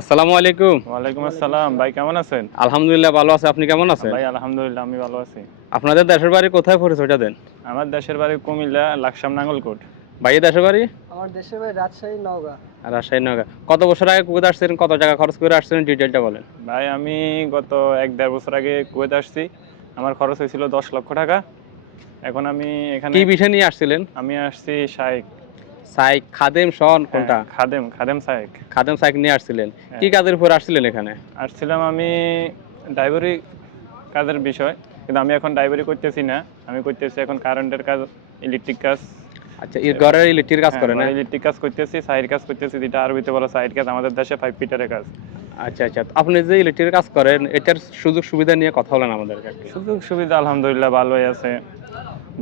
আসসালামু আলাইকুম। ওয়ালাইকুম আসসালাম। ভাই কেমন আছেন? আলহামদুলিল্লাহ ভালো আছে। আপনি কেমন আছেন? ভাই আলহামদুলিল্লাহ আমি ভালো আছি। আপনাদের দেশের বাড়ি কোথায় পরিচয়টা দেন। আমার দেশের বাড়ি কুমিল্লা লাকসাম নাঙ্গলকোট। ভাই দেশের বাড়ি? আমার দেশের বাড়ি রাজশাহী নওগাঁ। রাজশাহী নগর কত বছর আগে কুয়েত আসছেন কত টাকা খরচ করে আসছেন ডিটেলটা বলেন। ভাই আমি গত এক দেড় বছর আগে কুয়েত আসছি। আমার খরচ হয়েছিল দশ লক্ষ টাকা। এখন আমি এখানে কি বিষয় নিয়ে আসছিলেন? আমি আসছি শাইক সাইক খাদেম শন কোনটা? হ্যাঁ, খাদেম খাদেম শাইক খাদেম সাইক নিয়ে আসছিলেন। কি কাজের উপর আসছিলেন এখানে? আসছিলাম আমি ড্রাইভারি কাজের বিষয় কিন্তু আমি এখন ড্রাইভারি করতেছি না। আমি করতেছি এখন কারেন্টের কাজ ইলেকট্রিক কাজ। আচ্ছা এই ঘরের ইলেকট্রিক কাজ করেন না? ইলেকট্রিক কাজ করতেছি সাইড কাজ করতেছি যেটা আরবিতে বলা সাইড কাজ আমাদের দেশে ফাইভ ফিটারের কাজ। আচ্ছা আচ্ছা আপনি যে ইলেকট্রিক কাজ করেন এটার সুযোগ সুবিধা নিয়ে কথা বলেন আমাদের সুযোগ সুবিধা আলহামদুলিল্লাহ ভালোই আছে।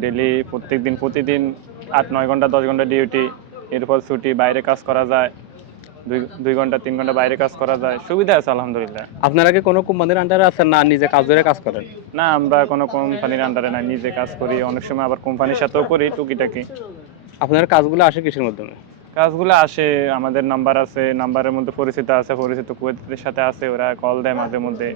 ডেলি প্রত্যেকদিন প্রতিদিন আট নয় ঘণ্টা দশ ঘণ্টা ডিউটি এরপর ছুটি বাইরে কাজ করা যায়। দুই ঘণ্টা তিন ঘণ্টা বাইরে কাজ করা যায়। সুবিধা আছে আলহামদুলিল্লাহ। আপনারা কি কোনো কোম্পানির আন্ডারে আছেন না নিজে কাজ ধরে কাজ করেন? না আমরা কোনো কোম্পানির আন্ডারে না নিজে কাজ করি। অনেক সময় আবার কোম্পানির সাথেও করি টুকিটাকি। আপনার কাজগুলো আসে কিসের মাধ্যমে? কাজগুলো আসে আমাদের নাম্বার আছে নাম্বারের মধ্যে পরিচিত আছে পরিচিত কুয়েতের সাথে আছে ওরা কল দেয় মাঝে মধ্যে।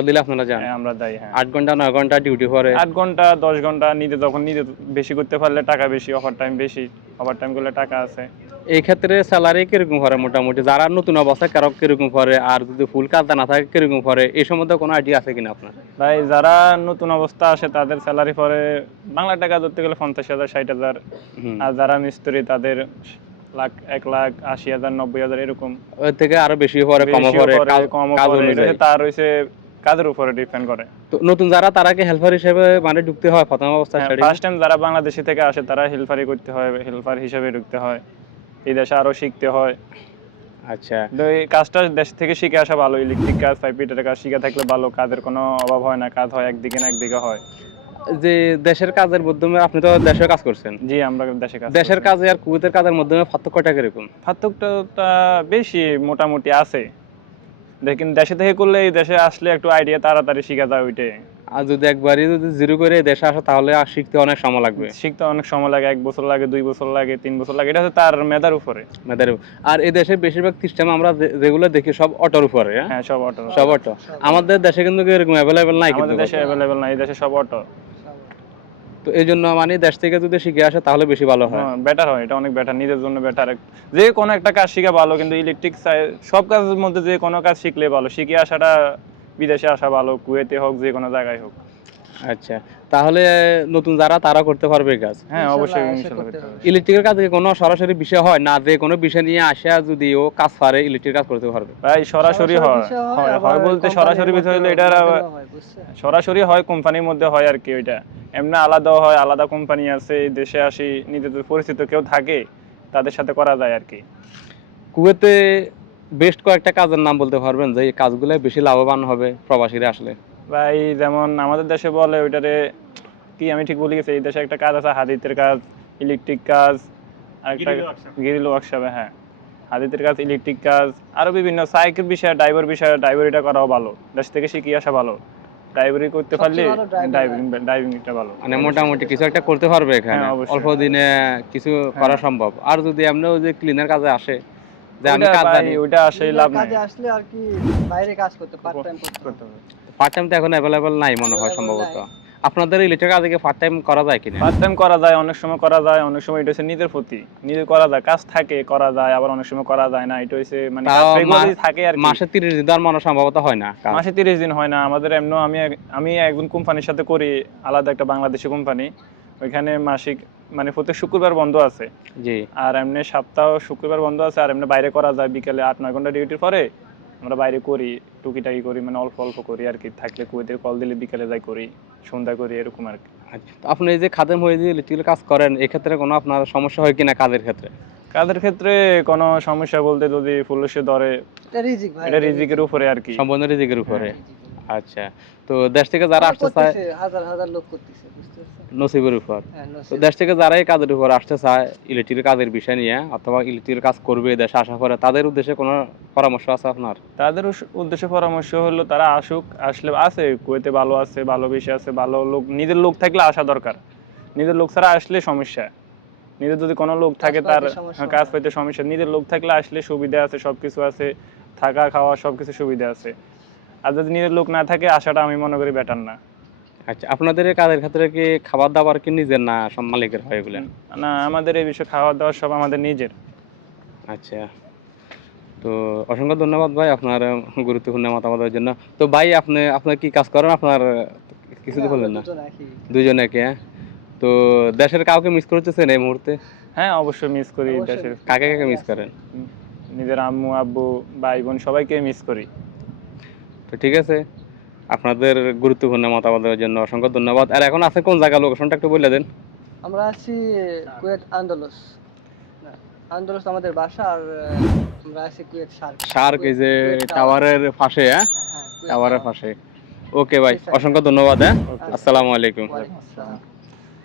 দিলে আপনারা যান? হ্যাঁ, আমরা দেয় হ্যাঁ। আট ঘণ্টা নয় ঘণ্টা ডিউটি করে আট ঘণ্টা দশ ঘণ্টা নিজে যখন নিজে বেশি করতে পারলে টাকা বেশি ওভার টাইম বেশি ওভার টাইম করলে টাকা আছে। এই ক্ষেত্রে স্যালারি কীরকম করে মোটামুটি? যারা নতুন অবস্থায় কারও কীরকম করে আর যদি ফুল কাজ না থাকে কীরকম করে এই সম্বন্ধে কোনো আইডিয়া আছে কিনা আপনার? ভাই যারা নতুন অবস্থা আসে তাদের স্যালারি পরে বাংলা টাকা ধরতে গেলে পঞ্চাশ হাজার ষাট হাজার। আর যারা মিস্ত্রি তাদের লাখ এক লাখ আশি হাজার নব্বই হাজার এরকম। ওর থেকে আরও বেশি পরে কম পরে পরে, কাজ- পরে। তার হইছে কাজের উপরে ডিপেন্ড করে। তো নতুন যারা তারা কি হেল্পার হিসেবে মানে ঢুকতে হয় প্রথম অবস্থায় ফার্স্ট টাইম যারা বাংলাদেশে থেকে আসে তারা হেল্পারি করতে হয় হেল্পার হিসেবে ঢুকতে হয়। এই দেশে আরও শিখতে হয়। আচ্ছা। তো এই কাজটা দেশ থেকে শিখে আসা ভালো ইলেকট্রিক কাজ পাইপ কাজ শিখে থাকলে ভালো কাজের কোনো অভাব হয় না কাজ হয় একদিকে না একদিকে হয়। যে দেশের কাজের মাধ্যমে আপনি তো দেশের কাজ করছেন। জি আমরা দেশে কাজ দেশের। কাজে আর কুয়েতের কাজের মাধ্যমে পার্থক্যটা কীরকম? পার্থক্যটা বেশি মোটামুটি আছে। দেখেন দেশে থেকে করলে এই দেশে আসলে একটু আইডিয়া তাড়াতাড়ি শিখা যায় ওইটাই। আর যদি একবারই যদি জিরো করে দেশে আসে তাহলে আর শিখতে অনেক সময় লাগবে। শিখতে অনেক সময় লাগে এক বছর লাগে দুই বছর লাগে তিন বছর লাগে এটা হচ্ছে তার মেধার উপরে। মেয়েদের আর এই দেশে বেশিরভাগ সিস্টেম আমরা যেগুলো দেখি সব অটোর উপরে হ্যাঁ? হ্যাঁ সব অটো। সব অটো। আমাদের দেশে কিন্তু এরকম অ্যাভেলেবেল নাই আমাদের দেশে অ্যাভেলেবেল না এই দেশে সব অটো। তো এই জন্য মানে দেশ থেকে যদি শিখে আসে, তাহলে বেশি ভালো হয়। বেটার হয়, এটা অনেক বেটার নিজের জন্য বেটার যে কোনো একটা কাজ শিখা ভালো, কিন্তু ইলেকট্রিক সব কাজের মধ্যে যে কোনো কাজ শিখলে ভালো। শিখে আসাটা বিদেশে আসা ভালো, কুয়েতে হোক, যে কোনো জায়গায় হোক। আচ্ছা তাহলে নতুন যারা তারা করতে পারবে কাজ? হ্যাঁ অবশ্যই। ইলেকট্রিকের কাজে কোনো সরাসরি বিষয় হয় না যে কোনো বিষয় নিয়ে আসা যদি ও কাজ পারে ইলেকট্রিক কাজ করতে পারবে। ভাই সরাসরি হয় হয় বলতে সরাসরি বিষয় হলে বুঝছেন? সরাসরি হয় কোম্পানির মধ্যে হয় আর কি ওইটা। এমনি আলাদাও হয় আলাদা কোম্পানি আছে দেশে আসি নিজেদের পরিচিত কেউ থাকে তাদের সাথে করা যায় আর কি। কুয়েতে বেস্ট কয়েকটা কাজের নাম বলতে পারবেন যে এই কাজগুলো বেশি লাভবান হবে প্রবাসীরা আসলে। ভাই যেমন আমাদের দেশে বলে ওইটারে কি আমি ঠিক বলে গেছি এই দেশে একটা কাজ আছে হাদিতের কাজ ইলেকট্রিক কাজ আরেকটা গিরিল ওয়ার্কশপে হ্যাঁ। হাদিতের কাজ ইলেকট্রিক কাজ আরও বিভিন্ন সাইকেল বিষয় ড্রাইভার বিষয় ড্রাইভারিটা করাও ভালো। দেশ থেকে শিখে আসা ভালো। ড্রাইভারি করতে পারলে ড্রাইভিং ড্রাইভিংটা ভালো। মানে মোটামুটি কিছু একটা করতে পারবে এখানে। হ্যাঁ, অল্প দিনে কিছু করা সম্ভব। আর যদি এমনি ওই যে ক্লিনার কাজে আসে যে আমি ওইটা কাজ জানি। ওইটা আসে লাভ নাই। কাজে আসলে আর কি বাইরে কাজ করতে পার্ট টাইম করতে হবে। পার্ট টাইম তো এখন অ্যাভেলেবেল নাই মনে হয় সম্ভবত। আপনাদের ইলেকট্রিক কাজে কি পার্ট টাইম করা যায় কিনা? পার্ট টাইম করা যায় অনেক সময় করা যায় অনেক সময় এটা হচ্ছে নিজের প্রতি। নিজে করা যায় কাজ থাকে করা যায় আবার অনেক সময় করা যায় না। এটা হচ্ছে মানে থাকে আর মাসে তিরিশ দিন দেওয়ার মনে সম্ভবত হয় না মাসে তিরিশ দিন হয় না। আমাদের এমন আমি আমি একজন কোম্পানির সাথে করি আলাদা একটা বাংলাদেশি কোম্পানি। ওইখানে মাসিক মানে প্রত্যেক শুক্রবার বন্ধ আছে। জি। আর এমনি সপ্তাহ শুক্রবার বন্ধ আছে আর এমনি বাইরে করা যায় বিকেলে আট নয় ঘণ্টা ডিউটির পরে। আমরা বাইরে করি টুকিটাকি করি মানে অল্প অল্প করি আর কি। থাকলে কুয়েতে কল দিলে বিকেলে যাই করি সন্ধ্যা করি এরকম আর কি। আচ্ছা, তো আপনি এই যে খাদেম হয়ে যে ইলেকট্রিক কাজ করেন এক্ষেত্রে কোনো আপনার সমস্যা হয় কিনা কাজের ক্ষেত্রে? কাজের ক্ষেত্রে কোনো সমস্যা বলতে যদি পুলিশে ধরে এটা রিজিক ভাই। এটা রিজিকের উপরে আর কি। সম্পূর্ণ রিজিকের উপরে। হ্যাঁ। আচ্ছা তো দেশ থেকে যারা আসতে চায় হাজার হাজার লোক করতেছে নসিবের উপর। হ্যাঁ, তো দেশ থেকে যারা এই কাজের উপর আসতে চায় ইলেকট্রিক কাজের বিষয় নিয়ে অথবা ইলেকট্রিক কাজ করবে দেশে আসা পরে তাদের উদ্দেশ্যে কোনো পরামর্শ আছে আপনার? তাদের উদ্দেশ্য পরামর্শ হলো তারা আসুক আসলে আছে কুয়েতে ভালো আছে ভালো বিষয় আছে ভালো লোক নিজের লোক থাকলে আসা দরকার। নিজের লোক ছাড়া আসলে সমস্যা। নিজের যদি কোনো লোক থাকে তার হ্যাঁ, কাজ। পাইতে সমস্যা। নিজের লোক থাকলে আসলে সুবিধা আছে সবকিছু আছে থাকা খাওয়া সব কিছু সুবিধা আছে। আর যদি নিজের লোক না থাকে আসাটা আমি মনে করি বেটার না। আচ্ছা আপনাদের এই কাজের ক্ষেত্রে কি খাবার দাবার কি নিজের না সব মালিকের হয় এগুলো? না আমাদের এই বিষয়ে খাওয়া দাওয়া সব আমাদের নিজের। আচ্ছা তো অসংখ্য ধন্যবাদ ভাই আপনার গুরুত্বপূর্ণ মতামতের জন্য। তো ভাই আপনি আপনার কি কাজ করেন? আপনার কিছু তো বললেন না। দুজন একই। দুজনে কি হ্যাঁ? তো দেশের কাউকে মিস করতেছেন এই মুহূর্তে? হ্যাঁ অবশ্যই মিস করি দেশের কাকে কাকে মিস করেন? নিজের আম্মু আব্বু ভাই বোন সবাইকে মিস করি। তো ঠিক আছে। আপনাদের গুরুত্বপূর্ণ মতামতের জন্য অসংখ্য ধন্যবাদ। আর এখন আছে কোন জায়গা লোকেশনটা একটু বলে দেন। আমরা আছি কুয়েত আন্দোলস। আন্দোলস আমাদের বাসা আর আমরা আছি কুয়েত শার্ক। শার্ক এই যে টাওয়ারের পাশে হ্যাঁ? হ্যাঁ টাওয়ারের পাশে। ওকে ভাই অসংখ্য ধন্যবাদ হ্যাঁ? আসসালামু আলাইকুম। আসসালাম।